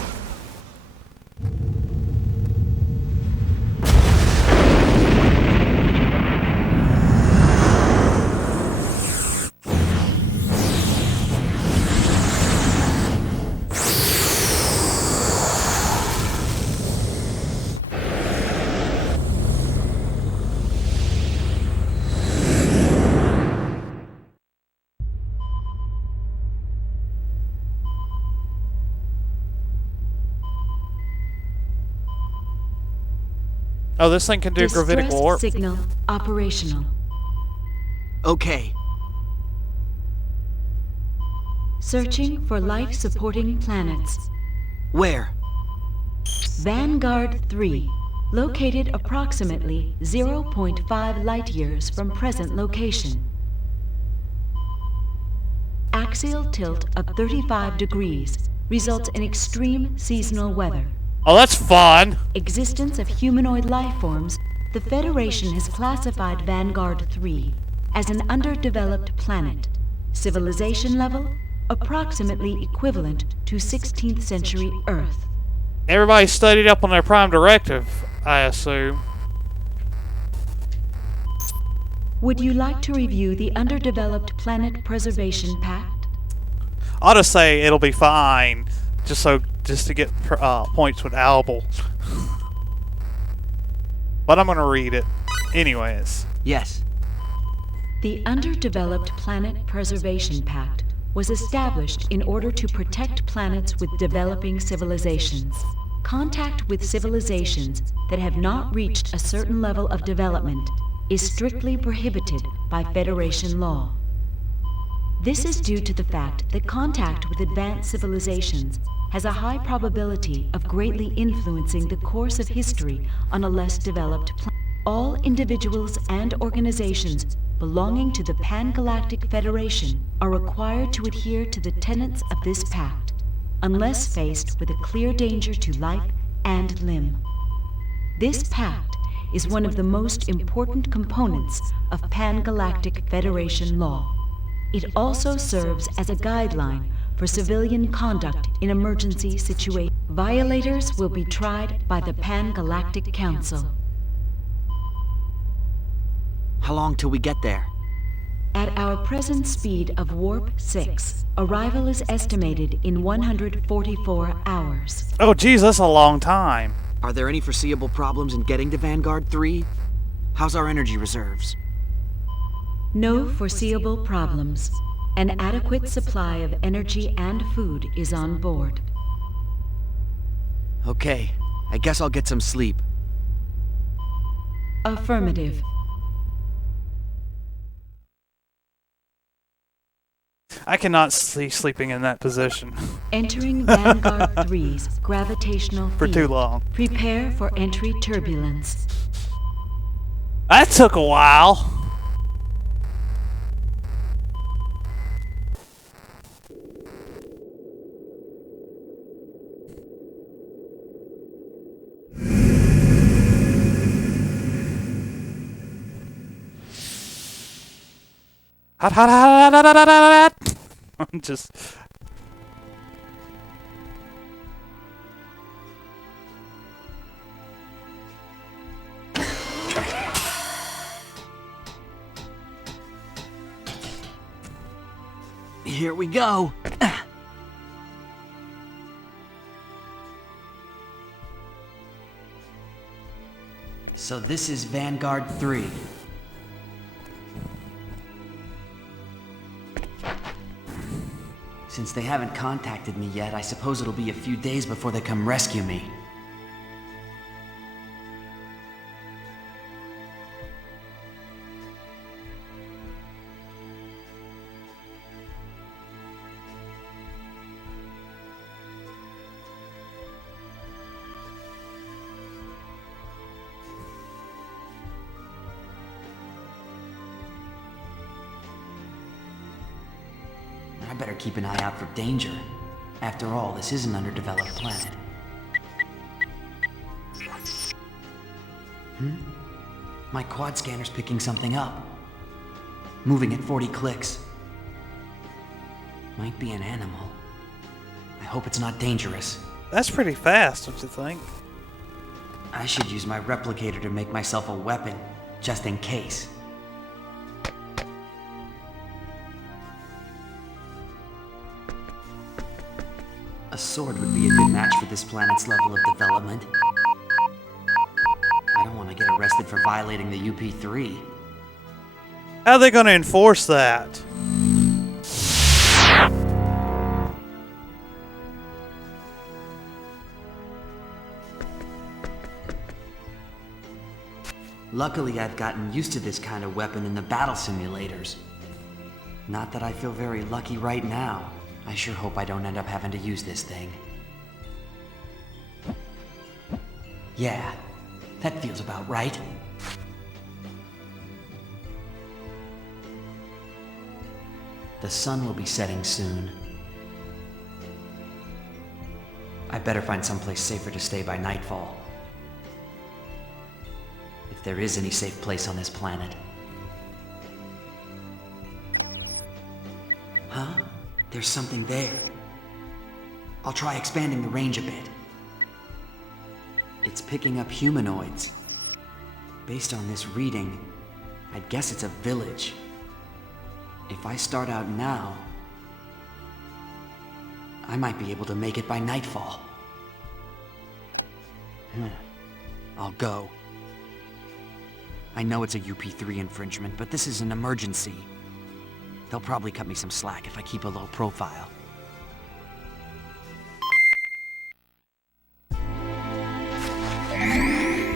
Oh, this thing can do gravitic Distress warp. signal operational. Okay. Searching for life-supporting planets. Where? Vanguard 3, located approximately 0.5 light-years from present location. Axial tilt of 35 degrees results in extreme seasonal weather. Oh, that's fun! Existence of humanoid life forms, the Federation has classified Vanguard 3 as an underdeveloped planet. Civilization level, approximately equivalent to 16th century Earth. Everybody studied up on their Prime Directive, I assume. Would you like to review the Underdeveloped Planet Preservation Pact? I'll just say it'll be fine, just to get points with Albel. But I'm gonna read it, anyways. Yes. The Underdeveloped Planet Preservation Pact was established in order to protect planets with developing civilizations. Contact with civilizations that have not reached a certain level of development is strictly prohibited by Federation law. This is due to the fact that contact with advanced civilizations has a high probability of greatly influencing the course of history on a less developed planet. All individuals and organizations belonging to the Pan-Galactic Federation are required to adhere to the tenets of this pact, unless faced with a clear danger to life and limb. This pact is one of the most important components of Pan-Galactic Federation law. It also serves as a guideline for civilian conduct in emergency situations. Violators will be tried by the Pan-Galactic Council. How long till we get there? At our present speed of Warp 6, arrival is estimated in 144 hours. Oh geez, that's a long time. Are there any foreseeable problems in getting to Vanguard 3? How's our energy reserves? No foreseeable problems. An adequate supply of energy and food is on board. Okay, I guess I'll get some sleep. Affirmative. I cannot see sleeping in that position. Entering Vanguard 3's gravitational field. For too long. Prepare for entry turbulence. That took a while. I'm just... Here we go. So this is Vanguard 3. Since they haven't contacted me yet, I suppose it'll be a few days before they come rescue me. I better keep an eye out for danger. After all, this is an underdeveloped planet. My quad scanner's picking something up. Moving at 40 clicks. Might be an animal. hope it's not dangerous. That's pretty fast, don't you think? I should use my replicator to make myself a weapon, just in case. A sword would be a good match for this planet's level of development. I don't want to get arrested for violating the UP3. How are they going to enforce that? Luckily, I've gotten used to this kind of weapon in the battle simulators. Not that I feel very lucky right now. I sure hope I don't end up having to use this thing. Yeah, that feels about right. The sun will be setting soon. I better find someplace safer to stay by nightfall. If there is any safe place on this planet. Huh? There's something there. I'll try expanding the range a bit. It's picking up humanoids. Based on this reading, I'd guess it's a village. If I start out now, I might be able to make it by nightfall. I'll go. I know it's a UP3 infringement, but this is an emergency. They'll probably cut me some slack if I keep a low profile.